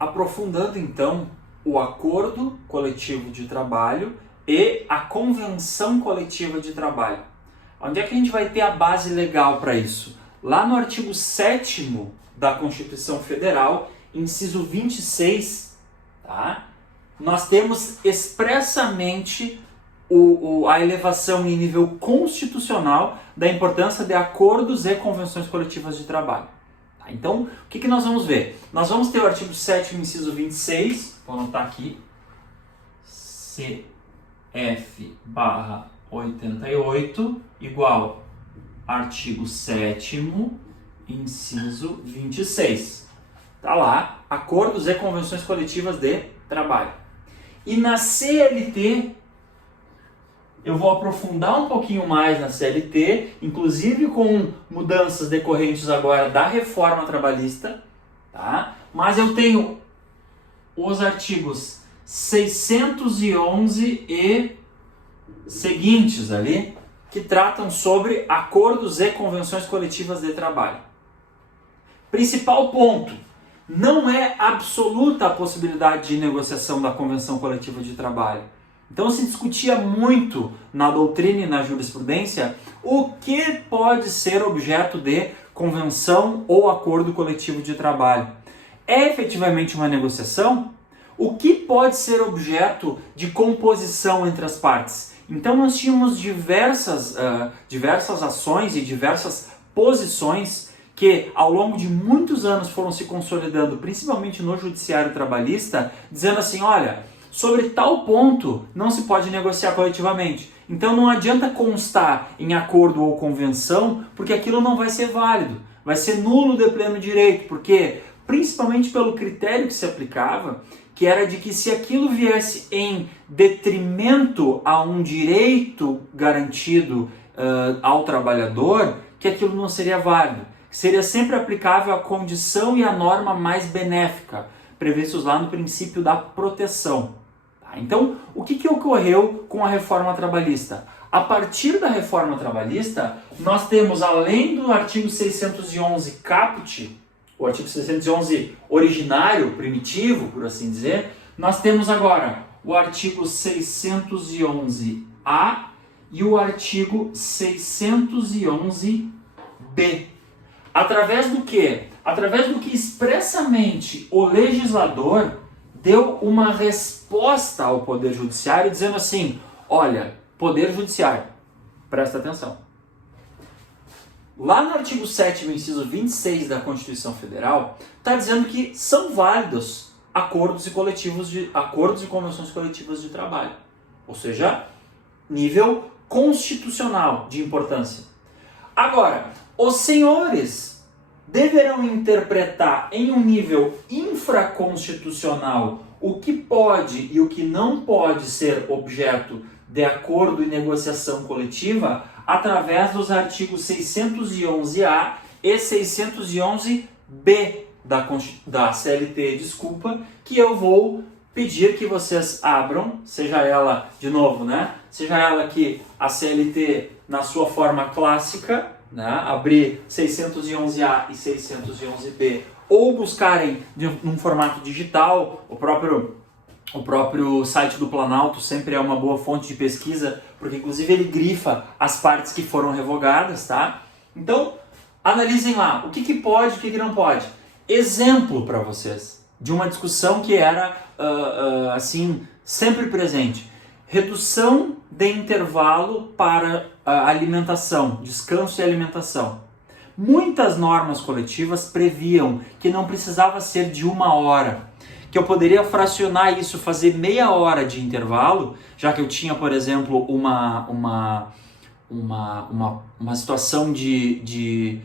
aprofundando então o acordo coletivo de trabalho e a convenção coletiva de trabalho. Onde é que a gente vai ter a base legal para isso? Lá no artigo 7º da Constituição Federal, inciso 26, tá? Nós temos expressamente a elevação em nível constitucional da importância de acordos e convenções coletivas de trabalho. Tá? Então, o que nós vamos ver? Nós vamos ter o artigo 7º, inciso 26, vou anotar aqui, CF/88, igual artigo 7º, inciso 26. Tá lá, acordos e convenções coletivas de trabalho. E na CLT, eu vou aprofundar um pouquinho mais na CLT, inclusive com mudanças decorrentes agora da reforma trabalhista, tá? Mas eu tenho os artigos 611 e seguintes ali, que tratam sobre acordos e convenções coletivas de trabalho. Principal ponto: não é absoluta a possibilidade de negociação da convenção coletiva de trabalho. Então se discutia muito na doutrina e na jurisprudência o que pode ser objeto de convenção ou acordo coletivo de trabalho. É efetivamente uma negociação? O que pode ser objeto de composição entre as partes? Então nós tínhamos diversas ações e diversas posições que ao longo de muitos anos foram se consolidando, principalmente no judiciário trabalhista, dizendo assim, olha, sobre tal ponto não se pode negociar coletivamente. Então não adianta constar em acordo ou convenção, porque aquilo não vai ser válido, vai ser nulo de pleno direito, porque principalmente pelo critério que se aplicava, que era de que se aquilo viesse em detrimento a um direito garantido ao trabalhador, que aquilo não seria válido. Seria sempre aplicável a condição e a norma mais benéfica, previstos lá no princípio da proteção. Tá? Então, o que ocorreu com a reforma trabalhista? A partir da reforma trabalhista, nós temos, além do artigo 611 caput, o artigo 611 originário, primitivo, por assim dizer, nós temos agora o artigo 611A e o artigo 611B. Através do quê? Através do que expressamente o legislador deu uma resposta ao Poder Judiciário dizendo assim, olha, Poder Judiciário, presta atenção. Lá no artigo 7º, inciso 26 da Constituição Federal, está dizendo que são válidos acordos e convenções coletivas de trabalho. Ou seja, nível constitucional de importância. Agora, os senhores deverão interpretar em um nível infraconstitucional o que pode e o que não pode ser objeto de acordo e negociação coletiva através dos artigos 611A e 611B da CLT, que eu vou pedir que vocês abram, seja ela, de novo, seja ela aqui a CLT na sua forma clássica, abrir 611A e 611B, ou buscarem num formato digital, o próprio site do Planalto sempre é uma boa fonte de pesquisa, porque inclusive ele grifa as partes que foram revogadas, tá? Então, analisem lá, o que pode e o que não pode. Exemplo para vocês de uma discussão que era, assim, sempre presente. Redução de intervalo para alimentação, descanso e alimentação. Muitas normas coletivas previam que não precisava ser de 1 hora, que eu poderia fracionar isso, fazer meia hora de intervalo, já que eu tinha, por exemplo, uma situação de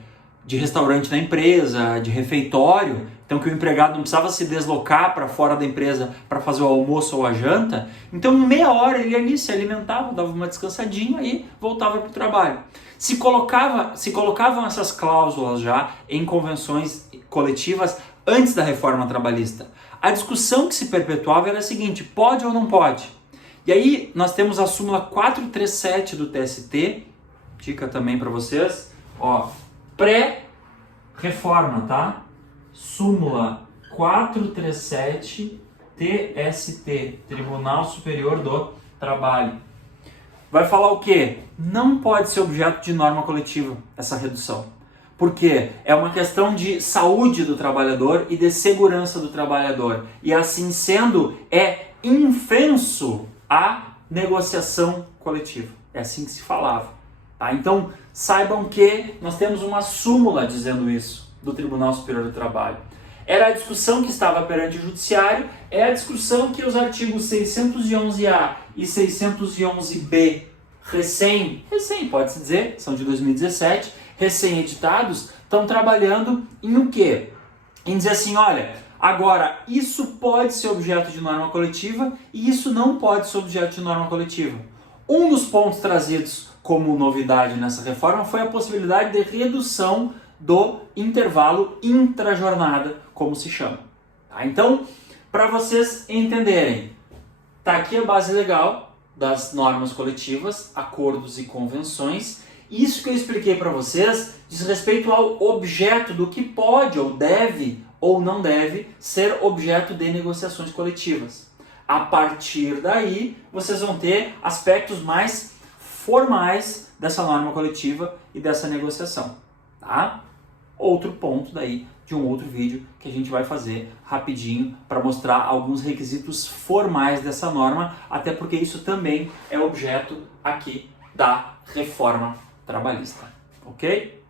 restaurante na empresa, de refeitório, então que o empregado não precisava se deslocar para fora da empresa para fazer o almoço ou a janta. Então em meia hora ele ali se alimentava, dava uma descansadinha e voltava para o trabalho. Se colocavam essas cláusulas já em convenções coletivas antes da reforma trabalhista. A discussão que se perpetuava era a seguinte, pode ou não pode? E aí nós temos a súmula 437 do TST, dica também para vocês, pré-reforma, tá? Súmula 437 TST, Tribunal Superior do Trabalho. Vai falar o quê? Não pode ser objeto de norma coletiva essa redução. Porque é uma questão de saúde do trabalhador e de segurança do trabalhador. E assim sendo, é infenso a negociação coletiva. É assim que se falava. Tá? Então, saibam que nós temos uma súmula dizendo isso do Tribunal Superior do Trabalho. Era a discussão que estava perante o Judiciário, é a discussão que os artigos 611A e 611B, recém pode-se dizer, são de 2017, recém-editados, estão trabalhando em o quê? Em dizer assim, olha, agora isso pode ser objeto de norma coletiva e isso não pode ser objeto de norma coletiva. Um dos pontos trazidos como novidade nessa reforma foi a possibilidade de redução do intervalo intrajornada, como se chama. Tá? Então, para vocês entenderem, tá aqui a base legal das normas coletivas, acordos e convenções. Isso que eu expliquei para vocês diz respeito ao objeto do que pode ou deve ou não deve ser objeto de negociações coletivas. A partir daí, vocês vão ter aspectos mais formais dessa norma coletiva e dessa negociação. Tá? Outro ponto daí de um outro vídeo que a gente vai fazer rapidinho para mostrar alguns requisitos formais dessa norma, até porque isso também é objeto aqui da reforma trabalhista, ok?